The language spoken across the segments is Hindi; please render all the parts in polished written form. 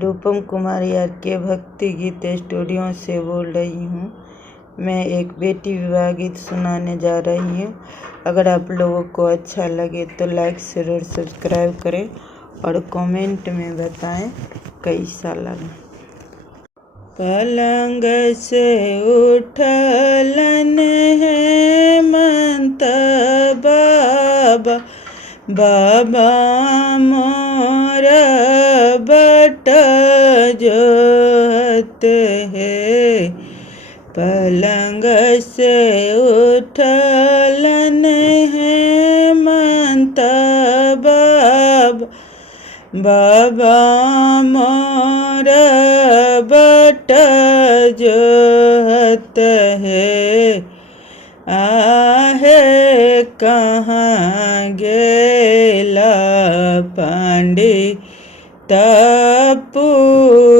रूपम कुमारी के भक्ति गीत स्टूडियो से बोल रही हूँ। मैं एक बेटी विवाह गीत सुनाने जा रही हूँ। अगर आप लोगों को अच्छा लगे तो लाइक शेयर और सब्सक्राइब करें और कमेंट में बताएं कैसा लगा। पलंग से उठलन हेमंत बाबा, बाबा मोर बट जोहत है। पलंग से उठलन हेमंत बाबा, बाबा मोर बट जोहत है। आहे कहाँ गेला पंडित पुरोहित,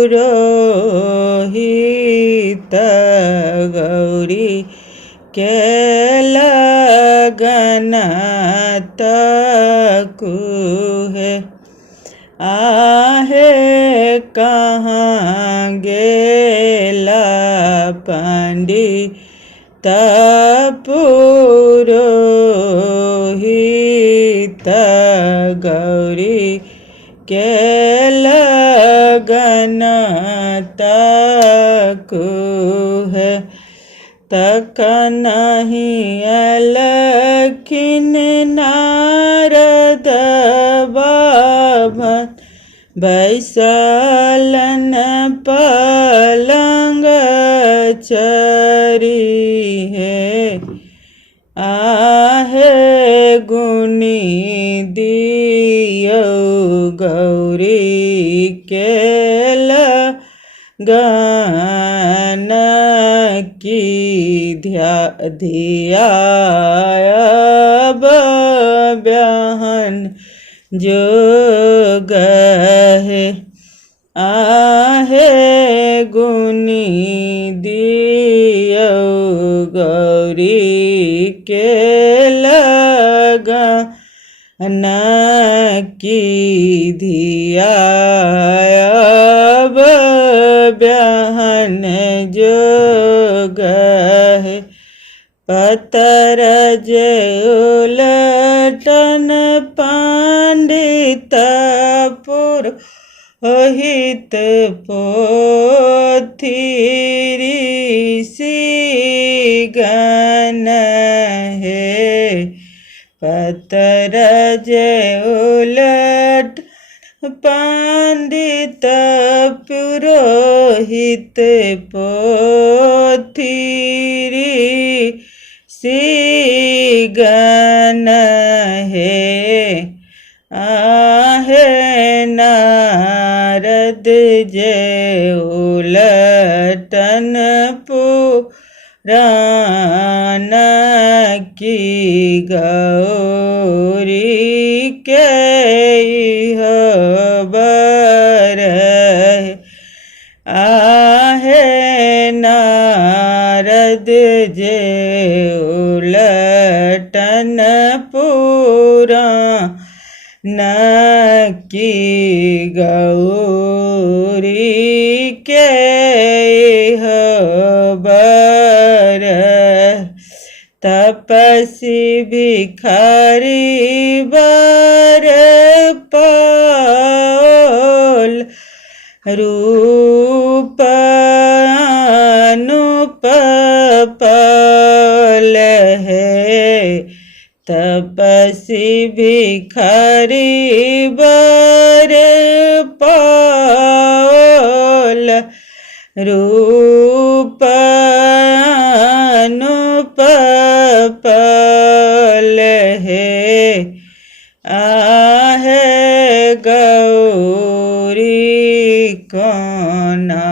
गौरी के लगन तकुहे। आहे कहाँ गेला पंडित पुरोहित, गौरी के लगन तकुहे। तक नहीं अलखिन नारद बाभन, बैसालन पलंग चरी है। आहे गुनी दियो गौरी के लगन की धियाब ब्याहन जोग है। आहे गुनी दियो गौरी के लगन की धियाब ब्याहन जोग है। पतर जे उलटन पंडित पुरोहित, पोथी ऋषि गण है। पतर जे उलट पंडित पुरोहित, पोथी ऋषि गण है। आहे नारद जे उलटन पुराण की, गौरी के बर है। आहे नारद जे उलटन पुराण की, गौरी के बर। तपसी भिखारी बर पाल, रूप अनूप पाल है। तपसी भिखारी बर पाल, रूप अनूप पाल है। आहे गौरी कोना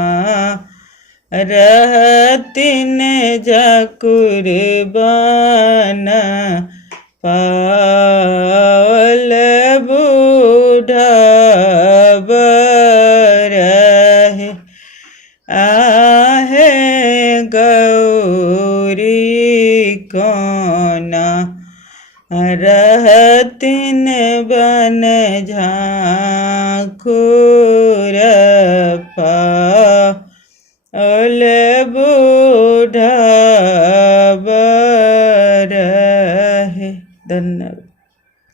रहतिन जकुर बन, पाल बूढ़ा बर है। आहे गौरी कोना रहतिन बन झांखुर पाल बूढ़ा बरहे। धन्यवाद।